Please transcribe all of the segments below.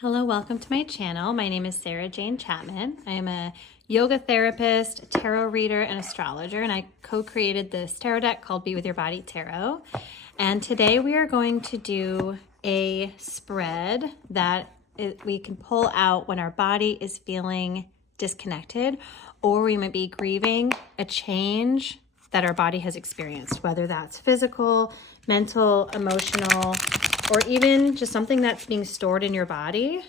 Hello, welcome to my channel. My name is Sarah Jane Chapman. I am a yoga therapist, tarot reader, and astrologer, and I co-created this tarot deck called Be With Your Body Tarot. And today we are going to do a spread that we can pull out when our body is feeling disconnected, or we might be grieving a change that our body has experienced, whether that's physical, mental, emotional, or even just something that's being stored in your body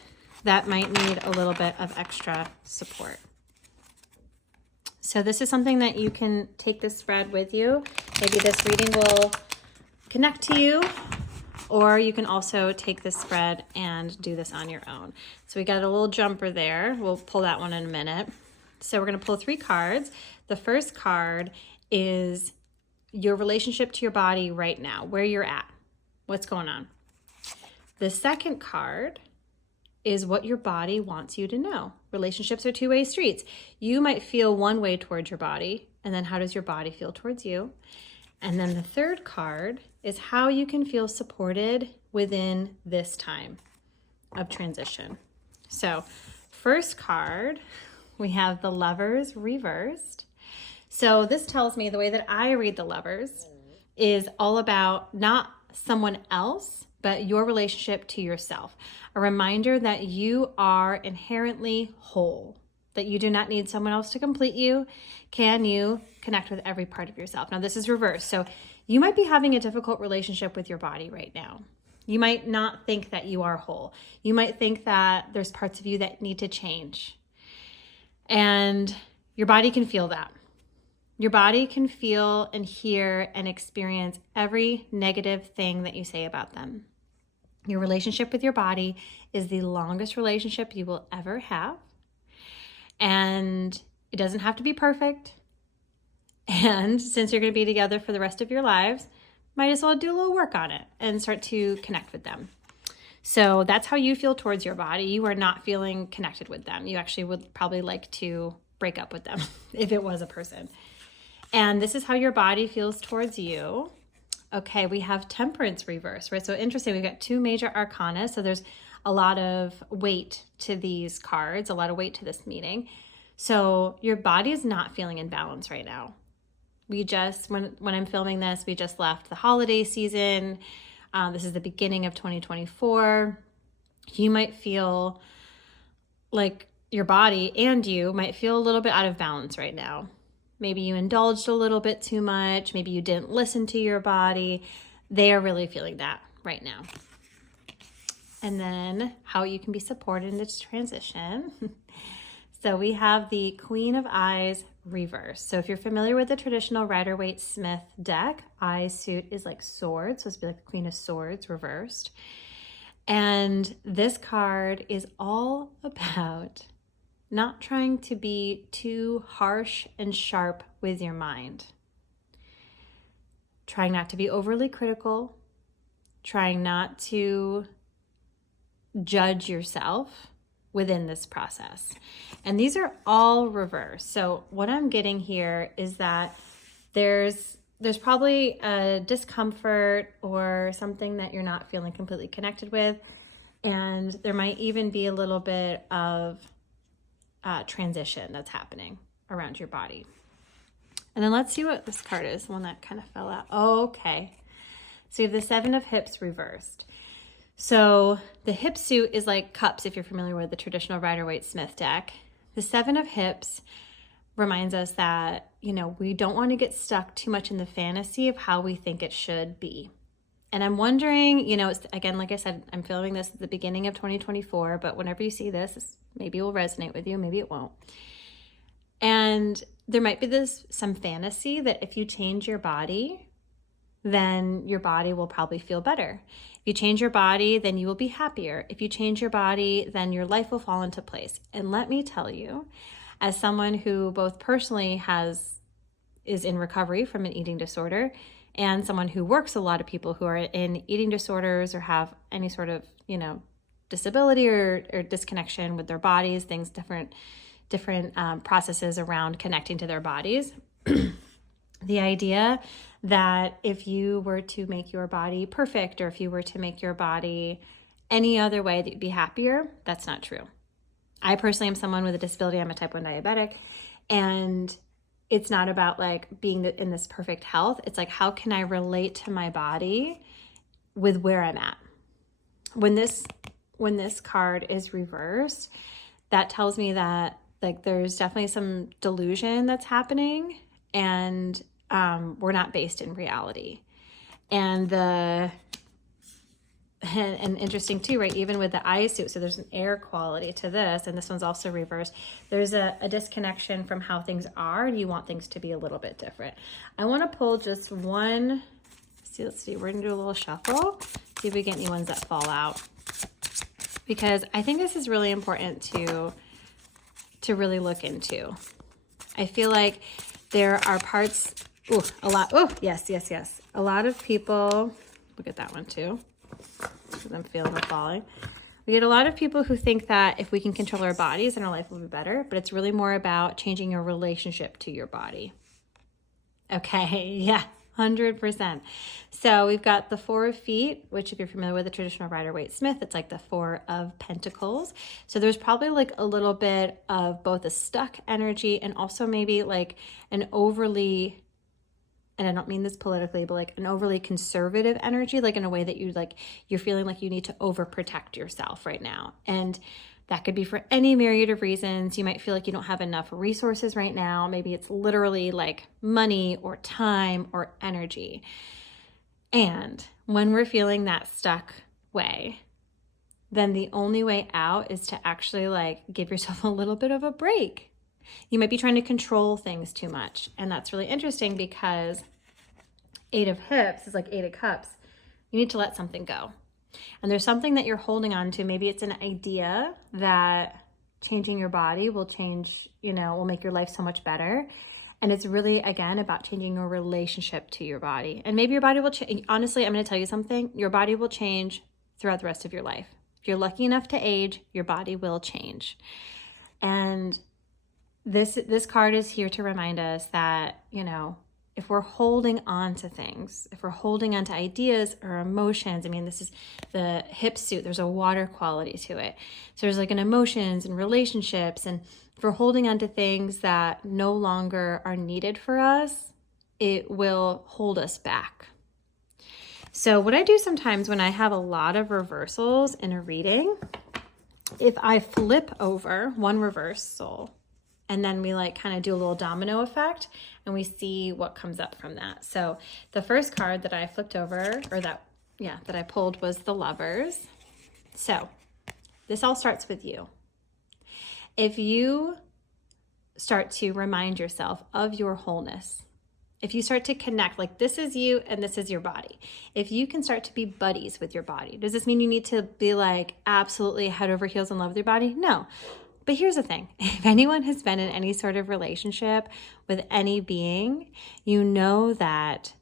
that might need a little bit of extra support. So this is something that you can take this spread with you. Maybe this reading will connect to you, or you can also take this spread and do this on your own. So we got a little jumper there. We'll pull that one in a minute. So we're going to pull 3 cards. The first card is your relationship to your body right now, where you're at, what's going on. The second card is what your body wants you to know. Relationships are two-way streets. You might feel one way towards your body, and then how does your body feel towards you? And then the third card is how you can feel supported within this time of transition. So first card, we have the Lovers reversed. So this tells me, the way that I read the Lovers is all about not someone else, but your relationship to yourself. A reminder that you are inherently whole, that you do not need someone else to complete you. Can you connect with every part of yourself? Now this is reversed. So you might be having a difficult relationship with your body right now. You might not think that you are whole. You might think that there's parts of you that need to change. And your body can feel that. Your body can feel and hear and experience every negative thing that you say about them. Your relationship with your body is the longest relationship you will ever have. And it doesn't have to be perfect. And since you're going to be together for the rest of your lives, might as well do a little work on it and start to connect with them. So that's how you feel towards your body. You are not feeling connected with them. You actually would probably like to break up with them if it was a person. And this is how your body feels towards you. Okay, we have Temperance reverse, right? So interesting, we've got 2 major arcana. So there's a lot of weight to these cards, a lot of weight to this meeting. So your body is not feeling in balance right now. We just, when I'm filming this, we just left the holiday season. This is the beginning of 2024. You might feel like your body and you might feel a little bit out of balance right now. Maybe you indulged a little bit too much. Maybe you didn't listen to your body. They are really feeling that right now. And then how you can be supported in this transition. So we have the Queen of Eyes reverse. So if you're familiar with the traditional Rider-Waite-Smith deck, Eyes suit is like swords. So it's like the Queen of Swords reversed. And this card is all about not trying to be too harsh and sharp with your mind. Trying not to be overly critical. Trying not to judge yourself within this process. And these are all reversed. So what I'm getting here is that there's probably a discomfort or something that you're not feeling completely connected with. And there might even be a little bit of transition that's happening around your body. And then let's see what this card is, the one that kind of fell out. Okay. So you have the 7 of Hips reversed. So the hip suit is like cups, if you're familiar with the traditional Rider-Waite-Smith deck. The 7 of Hips reminds us that, we don't want to get stuck too much in the fantasy of how we think it should be. And I'm wondering, it's, again, like I said, I'm filming this at the beginning of 2024, but whenever you see this, maybe it will resonate with you, maybe it won't. And there might be some fantasy that if you change your body, then your body will probably feel better. If you change your body, then you will be happier. If you change your body, then your life will fall into place. And let me tell you, as someone who both personally is in recovery from an eating disorder, and someone who works a lot of people who are in eating disorders or have any sort of, disability or disconnection with their bodies, things, different processes around connecting to their bodies. The idea that if you were to make your body perfect, or if you were to make your body any other way that you'd be happier, that's not true. I personally am someone with a disability. I'm a type 1 diabetic, and it's not about like being in this perfect health. It's like, how can I relate to my body with where I'm at? When this card is reversed, that tells me that like there's definitely some delusion that's happening, and we're not based in reality. And interesting too, right? Even with the eye suit, so there's an air quality to this, and this one's also reversed. There's a disconnection from how things are, and you want things to be a little bit different. I want to pull just one. Let's see. We're gonna do a little shuffle. See if we get any ones that fall out, because I think this is really important to really look into. I feel like there are parts. A lot. Yes. A lot of people. Look at that one too. Because I'm feeling it falling. We get a lot of people who think that if we can control our bodies, then our life will be better, but it's really more about changing your relationship to your body. Okay, yeah, 100%. So we've got the 4 of feet, which if you're familiar with the traditional Rider-Waite-Smith, it's like the 4 of pentacles. So there's probably like a little bit of both a stuck energy and also maybe like an overly, and I don't mean this politically, but like an overly conservative energy, like in a way that you're feeling like you need to overprotect yourself right now. And that could be for any myriad of reasons. You might feel like you don't have enough resources right now. Maybe it's literally like money or time or energy. And when we're feeling that stuck way, then the only way out is to actually like give yourself a little bit of a break. You might be trying to control things too much. And that's really interesting because 8 of hips is like 8 of cups. You need to let something go. And there's something that you're holding on to. Maybe it's an idea that changing your body will change, will make your life so much better. And it's really, again, about changing your relationship to your body. And maybe your body will change. Honestly, I'm going to tell you something. Your body will change throughout the rest of your life. If you're lucky enough to age, your body will change. And this card is here to remind us that, if we're holding on to things, if we're holding on to ideas or emotions, I mean, this is the hip suit, there's a water quality to it. So there's like an emotions and relationships, and if we're holding on to things that no longer are needed for us, it will hold us back. So what I do sometimes when I have a lot of reversals in a reading, if I flip over one reversal, and then we like kind of do a little domino effect and we see what comes up from that. So the first card that I flipped over, or that I pulled, was the Lovers. So this all starts with you. If you start to remind yourself of your wholeness, if you start to connect, like this is you and this is your body. If you can start to be buddies with your body, does this mean you need to be like absolutely head over heels in love with your body? No. But here's the thing. If anyone has been in any sort of relationship with any being, you know that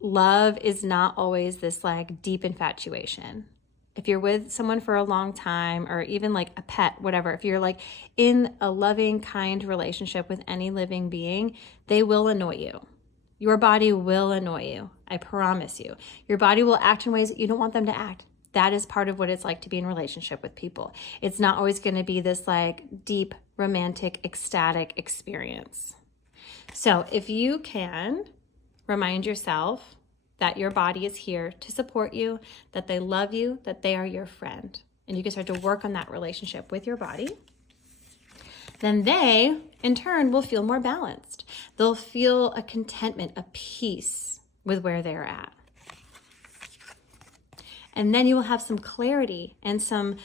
love is not always this like deep infatuation. If you're with someone for a long time, or even like a pet, whatever, if you're like in a loving, kind relationship with any living being, they will annoy you. Your body will annoy you. I promise you. Your body will act in ways that you don't want them to act. That is part of what it's like to be in a relationship with people. It's not always going to be this like deep, romantic, ecstatic experience. So if you can remind yourself that your body is here to support you, that they love you, that they are your friend, and you can start to work on that relationship with your body, then they, in turn, will feel more balanced. They'll feel a contentment, a peace with where they're at. And then you will have some clarity and some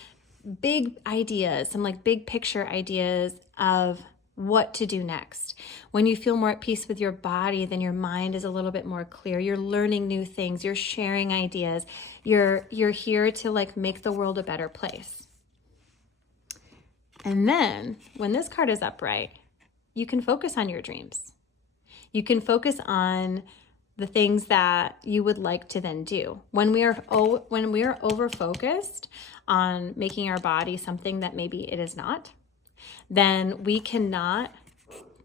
big ideas, some like big picture ideas of what to do next. When you feel more at peace with your body, then your mind is a little bit more clear. You're learning new things. You're sharing ideas. You're here to like make the world a better place. And then when this card is upright, you can focus on your dreams. You can focus on the things that you would like to then do. When we are over-focused on making our body something that maybe it is not, then we cannot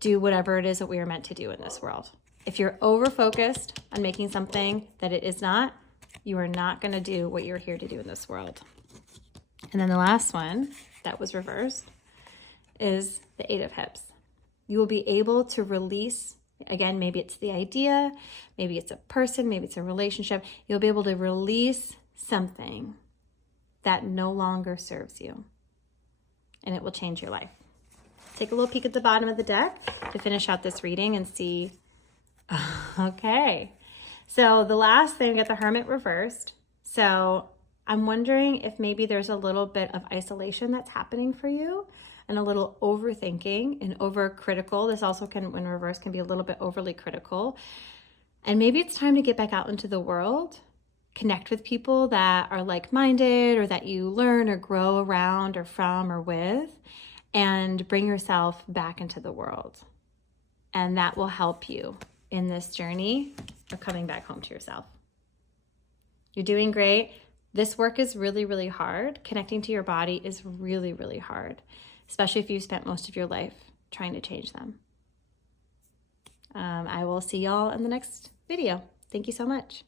do whatever it is that we are meant to do in this world. If you're over-focused on making something that it is not, you are not going to do what you're here to do in this world. And then the last one that was reversed is the 8 of hips. You will be able to release, again, maybe it's the idea, maybe it's a person, maybe it's a relationship. You'll be able to release something that no longer serves you, and it will change your life. Take a little peek at the bottom of the deck to finish out this reading and see. Okay, so the last thing, we got the Hermit reversed. So I'm wondering if maybe there's a little bit of isolation that's happening for you, and a little overthinking and overcritical. This also can, when reversed, can be a little bit overly critical. And maybe it's time to get back out into the world, connect with people that are like-minded, or that you learn or grow around or from or with, and bring yourself back into the world. And that will help you in this journey of coming back home to yourself. You're doing great. This work is really, really hard. Connecting to your body is really, really hard, especially if you've spent most of your life trying to change them. I will see y'all in the next video. Thank you so much.